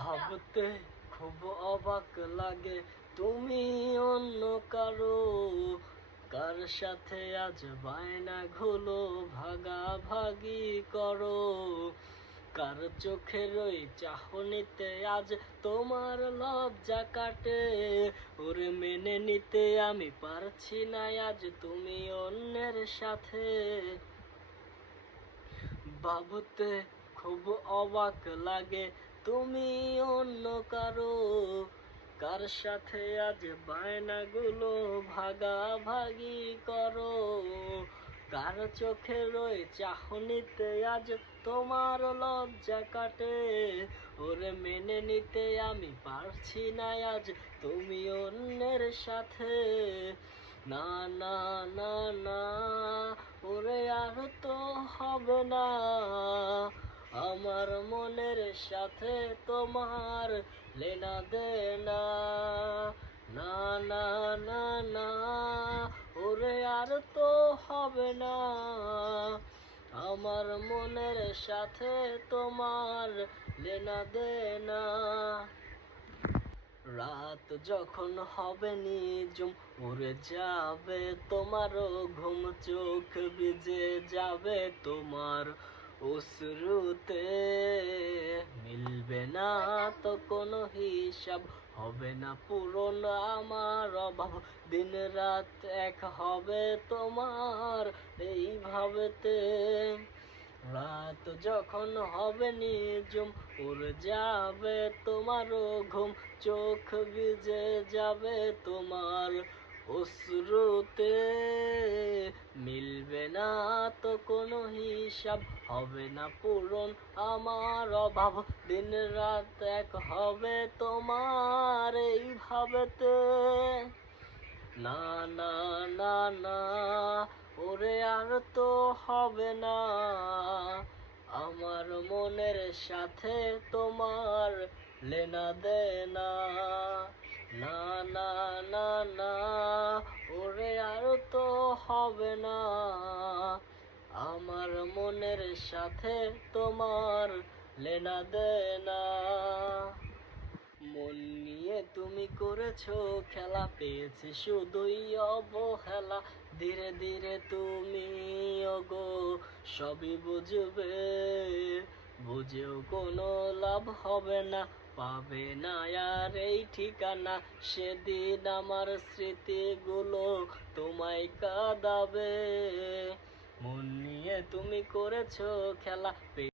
ভাবতে খুব অবাক লাগে তুমি অন্য কারো, কার সাথে আজ বায়না ঘুলো ভাগাভাগি করো, কার চোখের ওই চাহনিতে আজ তোমার লজ্জা কাটে, ওরে মেনে নিতে আমি পারছি না আজ তুমি অন্যের সাথে। ভাবতে খুব অবাক লাগে তুমি অন্য কারো, কার সাথে আজ বায়নাগুলো ভাগাভাগি করো, কার চোখের ওই চাহনিতে আজ তোমার লজ্জা কাটে, ওরে মেনে নিতে আমি পারছি না আজ তুমি অন্যের সাথে। না না না না, ওরে আর তো হবে না, আমার মনের সাথে তোমার লেনা দেনা। না না না না, ওরে আর তো হবে না, আমার মনের সাথে তোমার লেনা দেনা। রাত যখন হবে নিঝুম উড়ে যাবে তোমারও ঘুম, চোখ ভিজে যাবে তোমার অশ্রুতে, মিলবে না তো কোনো হিসাব, হবে না পূরণ আমার অভাব, দিন রাত এক হবে তোমার এই ভাবেতে। রাত যখন হবে নিঝুম উড়ে যাবে তোমারও ঘুম, চোখ ভিজে যাবে তোমার অশ্রুতে, মিলবে না তো কোনো হিসাব, হবে না পূরণ আমার অভাব, দিন রাত এক হবে তোমার এই ভাবেতে। না না না না, ওরে আর তো হবে না, আমার মনের সাথে তোমার লেনা দেনা। না না না না, ওরে আর তো হবে না, আমার মনের সাথে তোমার লেনা দেনা। মন নিয়ে তুমি করেছো খেলা, পেয়েছি শুধুই অবহেলা, ধীরে ধীরে তুমি ওগো সবই বুঝবে, বুঝেও কোনো লাভ হবে না, পাবে না আর এই ঠিকানা, সেদিন আমার স্মৃতিগুলো তোমায় কাঁদাবে। মন নিয়ে তুমি করেছো খেলা।